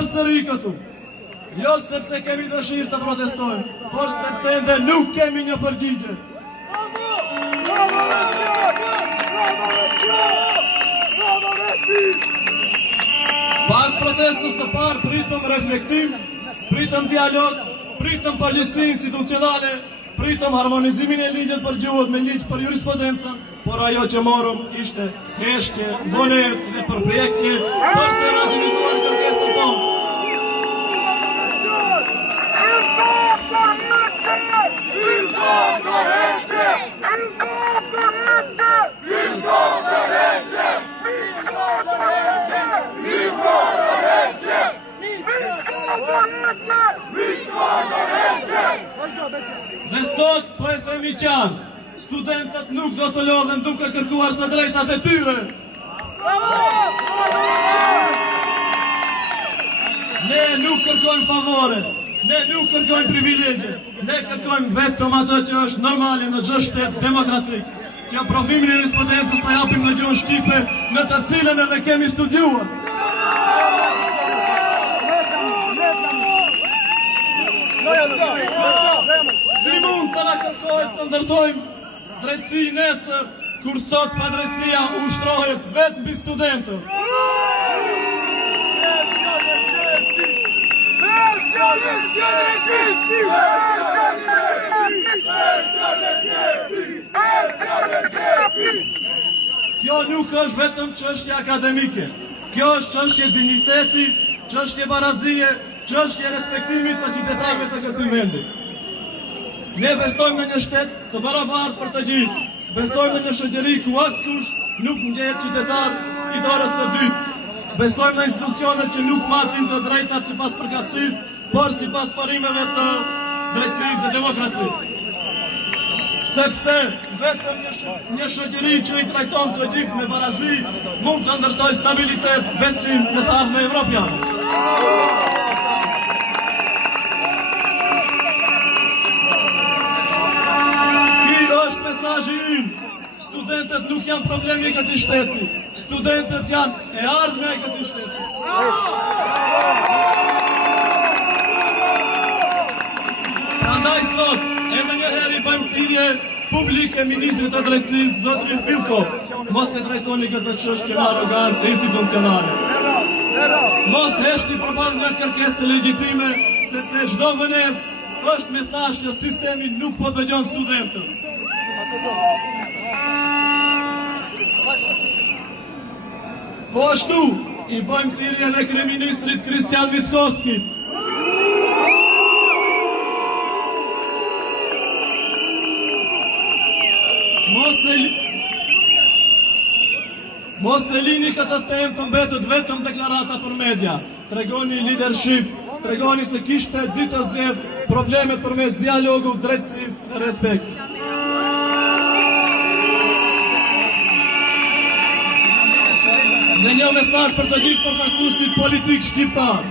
përsëri këtu. Jo sepse kemi dëshirë të protestojmë, por sepse ende nuk kemi një përgjigje. Pas protestës së parë pritëm reflektim, pritëm dialog, pritëm përgjegjësi institucionale, pritëm harmonizimin e ligjit për gjuhët me ligj për jurisprudencën, por ajo që morëm ishte heshtje, vonesë dhe përpjekje për të radikalizuar kërkesën tonë. Dhe sot po e themi qanë, studentët nuk do të lodhen duke kërkuar të drejtat e tyre. Ne nuk kërkojmë favore, ne nuk kërkojmë privilegje, ne kërkojmë vetëm ato që është normale në çdo shtet demokratik, që aprovimin e jurisprudencës ta japim në gjuhën shqipe, në të cilën edhe kemi studiuar. Si mund të na kërkohet të ndërtojmë drejtësi nesër, kur sot padrejtësia ushtrohet vetëm mbi studentët? Kjo nuk është vetëm çështje akademike, kjo është çështje dinjiteti, çështje barazie, çështje respektimit të qytetarëve të këtij vendi. Ne besojmë në një shtet të barabartë për të gjithë, besojmë në një shoqëri ku askush nuk ngjehet qytetar i dorës së dytë, besojmë në institucionet që nuk matin të drejtat sipas përkatësisë, por sipas parimeve të drejtësisë dhe demokracisë. Sepse vetëm një shoqëri që i trajton të gjithë me barazi mund të ndërtojë stabilitet, besim në të ardhmen evropiane. Mesazhi im, studentët nuk janë problemi i këtij shteti, studentët janë e ardhmja e këtij shteti. Prandaj sot, edhe një herë i bëjmë thirrje publike ministrit të drejtësisë, zotrin Filko, mos e trajtoni këtë çështje me arrogancë institucionale. Mos heshni përballë një kërkesë legjitime, sepse çdo vonesë është mesazh që sistemi nuk po dëgjon studentët. Po ashtu, i bëjmë thirrje edhe kryeministrit Kristian Mickoski. Mos e lini këtë temë të mbetet vetëm deklarata për media. Tregoni leadership, tregoni se kishte ditë të zgjedh problemet përmes dialogu, drejtësisë dhe respektit. Dhe një mesazh për të gjithë përfaqësuesit politik shqiptar.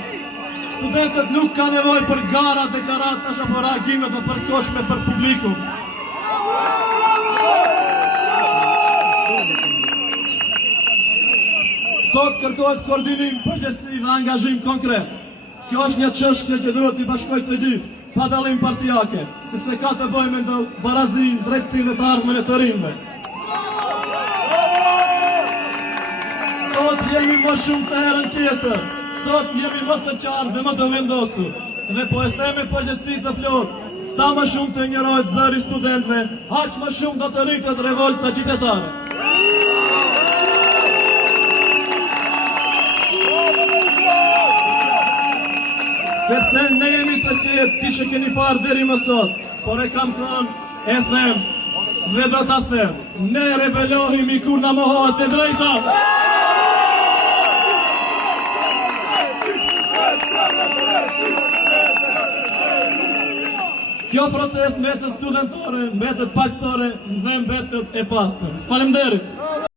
Studentët nuk kanë nevojë për gara, deklarata apo reagime të përkohshme për publikun. Sot kërkohet koordinim, përgjegjësi dhe angazhim konkret. Kjo është një çështje që duhet i bashkojë të gjithë, pa dallim partijake, sepse ka të bëjë me barazinë, drejtësinë dhe të ardhmen e të rinjve. Sot jemi më shumë se herën tjetër, sot jemi më të qartë dhe më të vendosur, dhe po e them me përgjegjësi të plotë, sa më shumë të injorohet zëri studentëve, aq më shumë do të rritet revolta qytetare. Sepse ne jemi të qetë, si që keni parë deri më sot, por e kam thënë, e them, dhe do ta them, ne rebelohemi kur na mohohet e drejta. Kjo protest mbetet studentore, mbetet paqësore dhe mbetet e pastër. Faleminderit.